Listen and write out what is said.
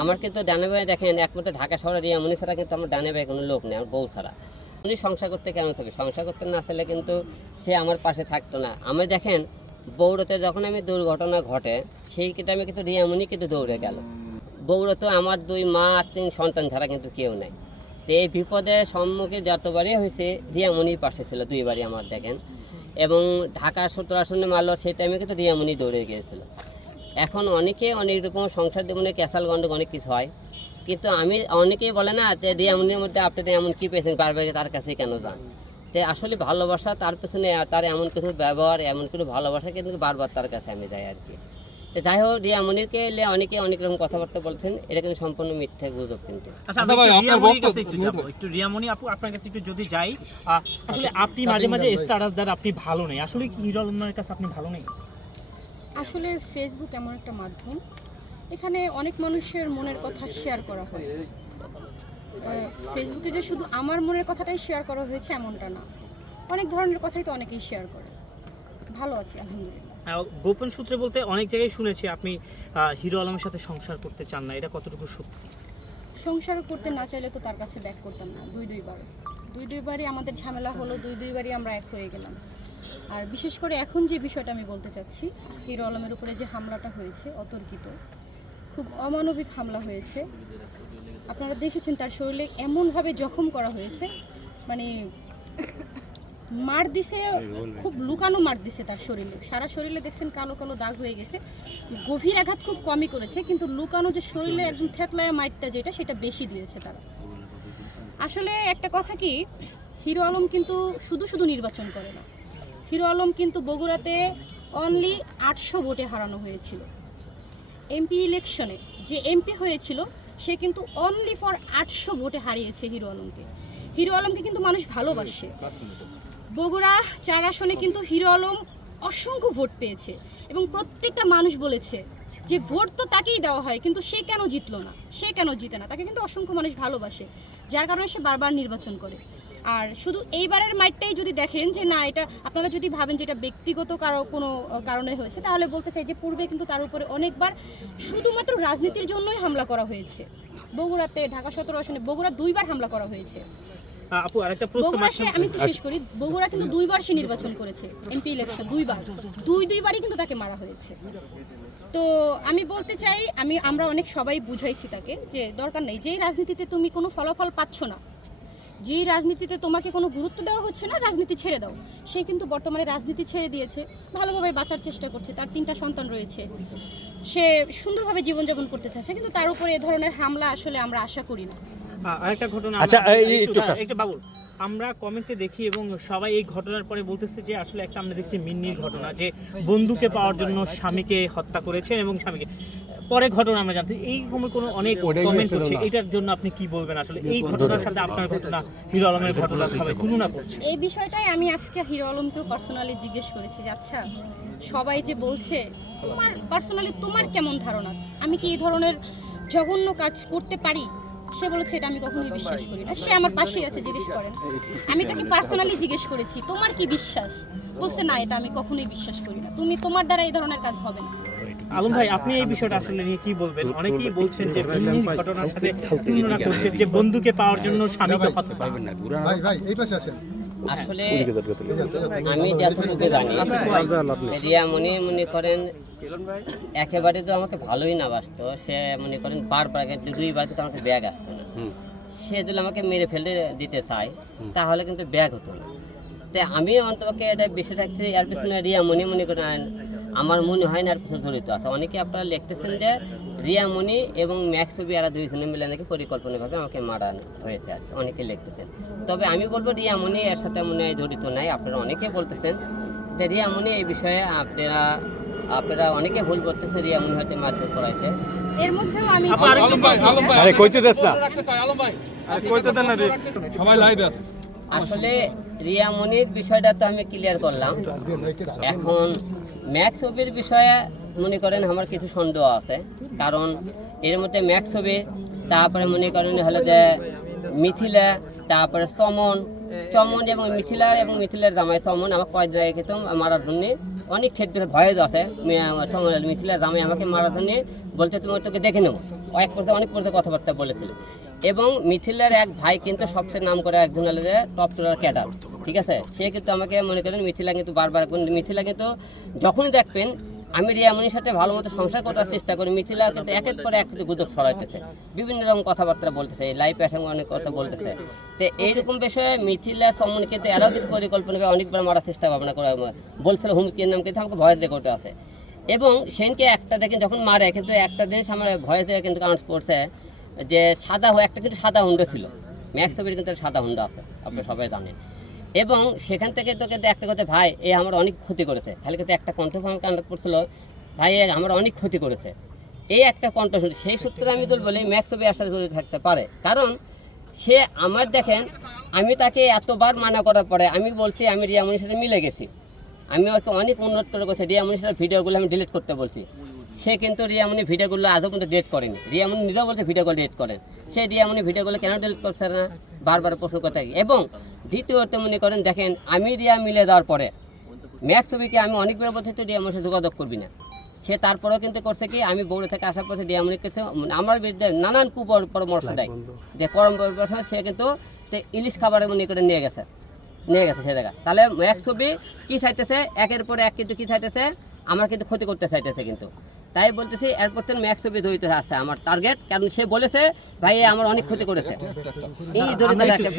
আমার কিন্তু ডানে ভাই দেখেন, একমাত্র ঢাকা শহরে দিয়ে রিয়ামণি ছাড়া কিন্তু আমার ডানে ভাই কোনো লোক নেই, আমার বউ ছাড়া। উনি সংসার করতে কেন থাকবে সংসার করতে না চাইলে কিন্তু সে আমার পাশে থাকতো না। আমি দেখেন বৌড়তে যখন আমি দুর্ঘটনা ঘটে, সেই কিন্তু আমি কিন্তু রিয়ামণি কিন্তু দৌড়ে গেল। বৌড়তে আমার দুই মা আর তিন সন্তান ছাড়া কিন্তু কেউ নেই। তো এই বিপদে সম্মুখে যতবারই হয়েছে রিয়ামণির পাশে ছিল, দুইবারই আমার দেখেন। এবং ঢাকা সত্তর আসনে মারলো, সেই টাইমে কিন্তু রিয়ামণি দৌড়ে গিয়েছিল। এখন অনেকে অনেক রকম সংসার জীবনে ক্যাসাল গন্ড অনেক কিছু হয়। কিন্তু আমি অনেকেই বলে না যে রিয়ামনির মধ্যে আপনি এমন কী পেয়েছেন বারবার তার কাছে কেন যান? তো আসলে ভালোবাসা তার পেছনে তার এমন কিছু ব্যবহার এমন কিছু ভালোবাসা কিন্তু বারবার তার কাছে আমি যাই আর কি। তো যাই হোক রিয়ামনিকে এলে অনেকে অনেক রকম কথাবার্তা বলছেন এটা কিন্তু সম্পূর্ণ মিথ্যে গুজব কিন্তু। আচ্ছা আচ্ছা একটু রিয়ামনি আপু আপনার কাছে একটু যদি যাই আসলে আপনি মাঝে মাঝে স্ট্যাটাস দেন আপনি ভালো নেই। আসলে কি হিরো কাছে আপনি ভালো নেই? আসলে ফেসবুক এমন একটা মাধ্যম এখানে অনেক মানুষের মনের কথা শেয়ার করা হয়। ফেসবুকে যে শুধু আমার মনের কথাটাই শেয়ার করা হয়েছে এমনটা না। অনেক ধরনের কথাই তো অনেকেই শেয়ার করে। ভালো আছি আলহামদুলিল্লাহ। আহ, গোপন সূত্রে বলতে অনেক জায়গায় শুনেছি আপনি হিরো আলমের সাথে সংসার করতে চান না এটা কতটুকু সত্যি? সংসার করতে না চাইলে তো তার কাছে ব্যাক করতাম না দুই দুইবার। দুই দুইবারই আমাদের ঝামেলা হলো, দুই দুইবারই আমরা এক হয়ে গেলাম। আর বিশেষ করে এখন যে বিষয়টা আমি বলতে চাচ্ছি, হিরো আলমের উপরে যে হামলাটা হয়েছে, অতর্কিত। খুব অমানবিক হামলা হয়েছে। আপনারা দেখেছেন তার শরীরে এমনভাবে জখম করা হয়েছে মানে মার দিছে, খুব লুকানো মার দিছে তার শরীরে। সারা শরীরে দেখছেন কালো কালো দাগ হয়ে গেছে। গভীর আঘাত খুব কমই করেছে, কিন্তু লুকানো যে শরীরে একদম থেতলায়া মাইটটা যেটা, সেটা বেশি দিয়েছে তারা। আসলে একটা কথা কি, হিরো আলম কিন্তু শুধু শুধু নির্বাচন করে না। হিরো আলম কিন্তু বগুড়াতে অনলি আটশো ভোটে হারানো হয়েছিল। এমপি ইলেকশনে যে এমপি হয়েছিল, সে কিন্তু অনলি ফর আটশো ভোটে হারিয়েছে হিরো আলমকে। হিরো আলমকে কিন্তু মানুষ ভালোবাসে। বগুড়া চার আসনে কিন্তু হিরো আলম অসংখ্য ভোট পেয়েছে এবং প্রত্যেকটা মানুষ বলেছে যে ভোট তো তাকেই দেওয়া হয়, কিন্তু সে কেন জিতলো না? সে কেন জিতে না? তাকে কিন্তু অসংখ্য মানুষ ভালোবাসে, যার কারণে সে বারবার নির্বাচন করে। আর শুধু এইবারের মাইটটাই যদি দেখেন যে না, এটা আপনারা যদি ভাবেন যে এটা ব্যক্তিগত কারও, কোনো কারণে হয়েছে, তাহলে বলতে চাই যে পূর্বে কিন্তু তার উপরে অনেকবার শুধুমাত্র রাজনীতির জন্যই হামলা করা হয়েছে। বগুড়াতে, ঢাকা সতেরো আসনে বগুড়া দুইবার হামলা করা হয়েছে। আপু আরেকটা প্রশ্ন আমি একটু শেষ করি। বগুড়া কিন্তু দুইবার সে নির্বাচন করেছে এমপি ইলেকশন দুইবার। দুই দুইবারই কিন্তু তাকে মারা হয়েছে। তো আমি বলতে চাই আমি আমরা অনেক সবাই বুঝাইছি তাকে যে দরকার নেই। যেই রাজনীতিতে তুমি কোনো ফলাফল পাচ্ছ না যেই রাজনীতিতে তোমাকে কোনো গুরুত্ব দেওয়া হচ্ছে না রাজনীতি ছেড়ে দাও। সে কিন্তু বর্তমানে রাজনীতি ছেড়ে দিয়েছে ভালোভাবে বাঁচার চেষ্টা করছে তার তিনটা সন্তান রয়েছে। সে সুন্দরভাবে জীবনযাপন করতে চাচ্ছে কিন্তু তার উপরে এ ধরনের হামলা আসলে আমরা আশা করি না। আরেকটা ঘটনা আচ্ছা, একটু একটু বাবুল আমরা কমেন্টে দেখি এবং সবাই এই ঘটনার পরে বলতেছে যে আসলে একটা আমরা দেখছি মিন্নির ঘটনা যে বন্ধুকে পাওয়ার জন্য স্বামীকে হত্যা করেছেন এবং স্বামীকে পরে ঘটনা আমরা জানতে এই রকমের কোনো অনেক কমেন্ট করছে এটার জন্য আপনি কি বলবেন আসলে? এই ঘটনার সাথে আপনার ঘটনা হিরো আলমের ঘটনা সবাই তুলনা করছে? এই বিষয়টাই আমি আজকে হিরো আলমকেও পার্সোনালি জিজ্ঞেস করেছি যে আচ্ছা সবাই যে বলছে তোমার পার্সোনালি তোমার কেমন ধারণা? আমি কি এই ধরনের জঘন্য কাজ করতে পারি? সে বলেছে এটা আমি কখনোই বিশ্বাস করি না। সে আমার পাশেই আছে জিজ্ঞেস করেন। আমি তাকে পার্সোনালি জিজ্ঞেস করেছি তোমার কি বিশ্বাস? বলছে না এটা আমি কখনোই বিশ্বাস করি না। তুমি তোমার দ্বারা এই ধরনের কাজ হবে না। আলম ভাই আপনি এই বিষয়টা আসলে নিয়ে কি বলবেন? অনেকেই বলছেন যে ঘটনার সাথে তুলনা করছেন যে বন্ধুকে পাওয়ার জন্য স্বামীকে না ভাই ভাই এই পাশে আসেন। আসলে আমি যতটুকু জানি। রিয়া মনে মনে করেন একেবারে তো আমাকে ভালোই না বাসতো। সে মনে করেন বারবার দুইবার কিন্তু আমাকে ব্যাগ আসতো না। সে যদি আমাকে মেরে ফেলে দিতে চায় তাহলে কিন্তু ব্যাগ হতো না। তো আমি অন্তপক্ষে এটা বেশি থাকছি এর পিছনে রিয়া মনে মনে করেন আমার মনে হয় না এর পিছনে জড়িত আছে। অনেকে আপনারা লিখতেছেন যে রিয়া মনি এবং ম্যাক্স ছবি এরা দুইজনে মিলে নাকি পরিকল্পনাভাবে আমাকে মারানো হয়েছে আর কি। অনেকে লিখতেছেন। তবে আমি বলব রিয়া মনি এর সাথে মনে হয় জড়িত নাই আপনারা অনেকে বলতেছেন। যে রিয়া মনি এই বিষয়ে আপনারা আপনারা অনেকে ভুল করতেছেন রিয়া মনি হয়তো মারধর করাইছে। এর মধ্যেও আমি আলম ভাই আলম ভাই আরে কইতে দেস না। আলম ভাই কইতে দেন না রে। সবাই লাইভে আছে। আসলে রিয়া মনির বিষয়টা তো আমি ক্লিয়ার করলাম। এখন ম্যাক্স ছবির বিষয়ে মনে করেন আমার কিছু সন্দেহ আছে। কারণ এর মধ্যে ম্যাক্স ছবি, তারপরে মনে করেন হলো যে মিথিলা, তারপরে চমন। চমন এবং মিথিলার এবং মিথিলার জামাই চমন আমার কয়েকদিন আগে কিন্তু মারার জন্য অনেক ক্ষেত্রে ভয়ে আছে। মিথিলার জামাই আমাকে মারার জন্য বলতে তুমি তোকে দেখে নেব। এক পর্যায়ে অনেক পর্যায়ে কথাবার্তা বলেছিল। এবং মিথিলার এক ভাই কিন্তু সবচেয়ে নাম করে একজন হলো যে টপ টুলার ক্যাডার। ঠিক আছে? সে কিন্তু আমাকে মনে করেন মিথিলা কিন্তু বারবার মিথিলা কিন্তু যখনই দেখবেন, আমি রিয়ামনির সাথে ভালো মতো সংসার করার চেষ্টা করি মিথিলা কিন্তু একের পর এক কিন্তু গুজব ছড়াইতেছে। বিভিন্ন রকম কথাবার্তা বলতেছে লাইভ সঙ্গে অনেক কথা বলতেছে। তো এইরকম বিষয়ে মিথিলা সম্মান কিন্তু এরাও কিন্তু পরিকল্পনা করে অনেকবার মারার চেষ্টা ভাবনা করা বলছিল হুমকির নাম কিন্তু আমাকে ভয় দিয়ে আছে। এবং সেনকে একটা দেখেন যখন মারে, কিন্তু একটা জিনিস আমার ভয় দিয়ে কিন্তু কাউন্ট পড়ছে যে সাদা একটা কিন্তু সাদা হুন্ডা ছিল। ম্যাক্সবের কিন্তু সাদা হুন্ডা আছে, আপনি সবাই জানেন। এবং সেখান থেকে তো কিন্তু একটা কথা, ভাই, এ আমার অনেক ক্ষতি করেছে। খালি কিন্তু একটা কণ্ঠফর্ম কান্ডাক্ট করছিল ভাই, এ আমার অনেক ক্ষতি করেছে। এই একটা কণ্ঠ শুনে সেই সূত্রে আমি তো বলি ম্যাক্স ছবি করে থাকতে পারে। কারণ সে আমার দেখেন, আমি তাকে এতবার মানা করার পরে আমি বলছি, আমি রিয়ামনির সাথে মিলে গেছি। আমি ওকে অনেক উন্নত করে করছি রিয়ামনির সাথে ভিডিওগুলো আমি ডিলিট করতে বলছি। সে কিন্তু রিয়ামনি ভিডিওগুলো আদৌ পর্যন্ত ডিলিট করেনি। রিয়ামনি নিজেও বলছে, ভিডিওগুলো ডিলিট করেন। সে রিয়ামনি ভিডিওগুলো কেন ডিলিট করছে না? বারবার প্রশ্ন কথা এবং দ্বিতীয়ত মনে করেন দেখেন আমি রিয়া মিলে দেওয়ার পরে ম্যাক্স ছবিকে আমি অনেকবার বলছি তুই রিয়ামনির সাথে যোগাযোগ করবি না। সে তারপরেও কিন্তু করছে কি আমি বৌড়ে থেকে আসার পথে রিয়ামনির কাছে আমার বিরুদ্ধে নানান কুপর পরামর্শ দেয়। যে পরামর্শ সে কিন্তু তে ইলিশ খাবারের মনে করে নিয়ে গেছে নিয়ে গেছে সে জায়গা। তাহলে এক ছবি কি চাইতেছে? একের পরে এক কিন্তু কি চাইতেছে? আমার কিন্তু ক্ষতি করতে চাইতেছে কিন্তু। তাই বলতেছি এরপর থেকে ম্যাক্স ছবি ধরিতে আছে আমার টার্গেট কারণ সে বলেছে ভাই আমার অনেক ক্ষতি করেছে। এই দরিদ্র রাখতে